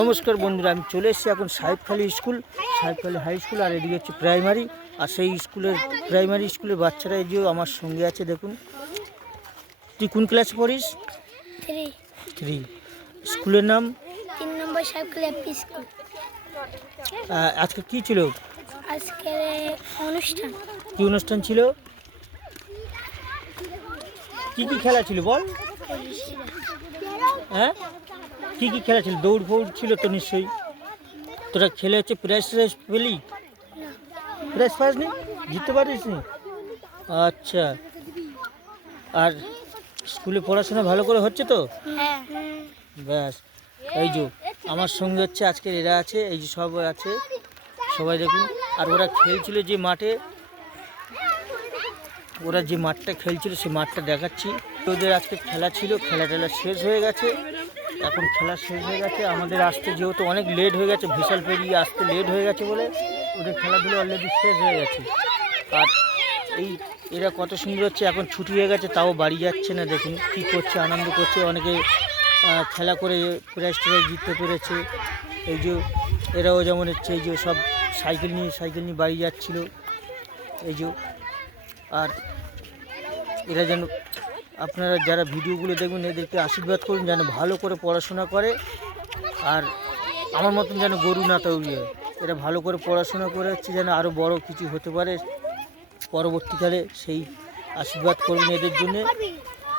নমস্কার বন্ধুরা, আমি চলে এসেছি এখন Sahebkhali school, Sahebkhali high school, আর এদিকে হচ্ছে প্রাইমারি। আর সেই স্কুলের প্রাইমারি স্কুলের বাচ্চারা এই যে আমার সঙ্গে আছে। দেখুন, তুই কোন ক্লাসে পড়িস? 3। স্কুলের নাম 3 নম্বর সাহেবখালী এপি স্কুল। আজকে কি ছিল? আজকে অনুষ্ঠান। কি অনুষ্ঠান ছিল? কি কি খেলা ছিল বল? হ্যাঁ, কি কি খেলা ছিল? দৌড় ফৌড় ছিল তো নিশ্চয়ই। তোরা খেলে হচ্ছে প্রাইজ ট্রাইজ পেলি? প্রাইজ পাসনি? জিততে পারিস নি? আচ্ছা। আর স্কুলে পড়াশোনা ভালো করে হচ্ছে তো? হ্যাঁ। ব্যাস, এই যে আমার সঙ্গে হচ্ছে আজকের এরা আছে, এই যে সব আছে, সবাই দেখুন। আর ওরা খেলছিল যে মাঠে, ওরা যে মাঠটা খেলছিল সেই মাঠটা দেখাচ্ছি। ওদের আজকে খেলা ছিল, খেলা টেলা শেষ হয়ে গেছে। এখন খেলা শেষ হয়ে গেছে, আমাদের আসতে যেহেতু অনেক লেট হয়ে গেছে, বিশাল পেরিয়ে আসতে লেট হয়ে গেছে বলে ওদের খেলাধুলো অলরেডি শেষ হয়ে গেছে। আর এই এরা কত সুন্দর হচ্ছে, এখন ছুটি হয়ে গেছে তাও বাড়ি যাচ্ছে না। দেখুন কী করছে, আনন্দ করছে। অনেকে খেলা করে প্রাইজ ট্রাইজ জিততে পেরেছে। এই যে এরাও যেমন হচ্ছে, এই যে সব সাইকেল নিয়ে বাড়ি যাচ্ছিল। এই যে, আর এরা যেন, আপনারা যারা ভিডিওগুলো দেখবেন এদেরকে আশীর্বাদ করুন যেন ভালো করে পড়াশোনা করে, আর আমার মতন যেন গরু না তৈরি হয়। এরা ভালো করে পড়াশোনা করে হচ্ছে যেন আরও বড় কিছু হতে পারে পরবর্তীকালে, সেই আশীর্বাদ করবেন এদের জন্যে।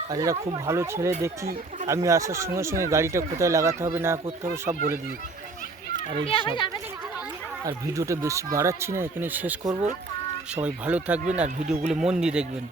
আর এরা খুব ভালো ছেলে, দেখি আমি আসার সঙ্গে সঙ্গে গাড়িটা কোথায় লাগাতে হবে না করতে হবে সব বলে দিই। আর এই সব, আর ভিডিওটা বেশি বাড়াচ্ছি না, এখানে শেষ করব। সবাই ভালো থাকবেন আর ভিডিওগুলো মন দিয়ে দেখবেন।